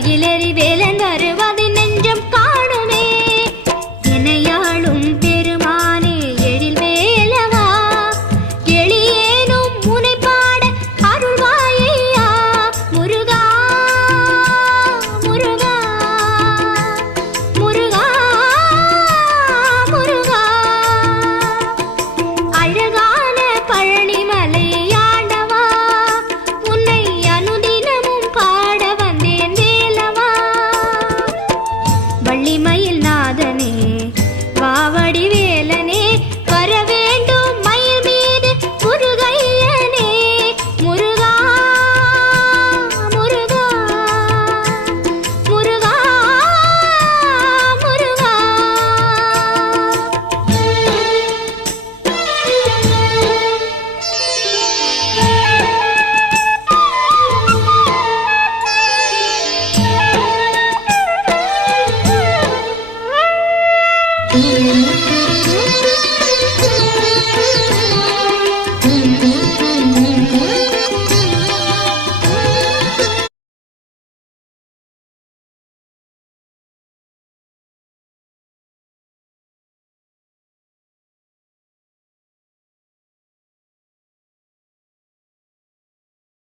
மயிலேறி வேலன் வருவது நெஞ்சம் காணுமே. எனையாளும் பெருமானே எழில் வேலவா, எளியேனும் முனை பாட அருள்வாயையா. முருகா முருகா முருகா முருகா. அழகான பழனிமலை ஆண்டவா, உன்னை அனுதினமும் பாட வந்தேன் வேலவா. வள்ளிமயில் நாதனே வாவடி வேலனே, வர வேண்டும் மயில் மீது முருகையனே. முருகா முருகா முருகா முருகா.